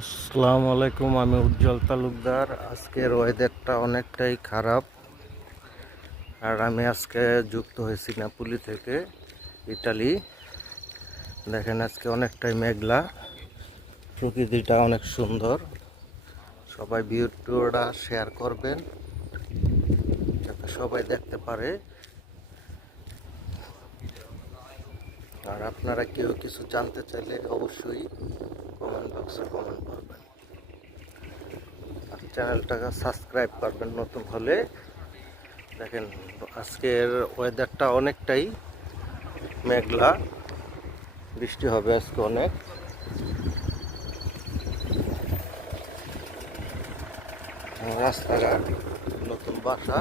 আসসালামু আলাইকুম, আমি উজ্জ্বল তালুকদার। আজকের ওয়েদারটা অনেকটাই খারাপ, আর আমি আজকে যুক্ত হয়েছি নেপোলি থেকে, ইটালি। দেখেন আজকে অনেকটাই মেঘলা, প্রকৃতিটা অনেক সুন্দর। সবাই ভিডিওটা শেয়ার করবেন যাতে সবাই দেখতে পারে। আর আপনারা কেউ কিছু জানতে চাইলে অবশ্যই কমেন্ট বক্সে কমেন্ট করবেন, আর চ্যানেলটাকে সাবস্ক্রাইব করবেন নতুন হলে। দেখেন আজকের ওয়েদারটা অনেকটাই মেঘলা, বৃষ্টি হবে আজকে অনেক। রাস্তাঘাট, নতুন বাসা,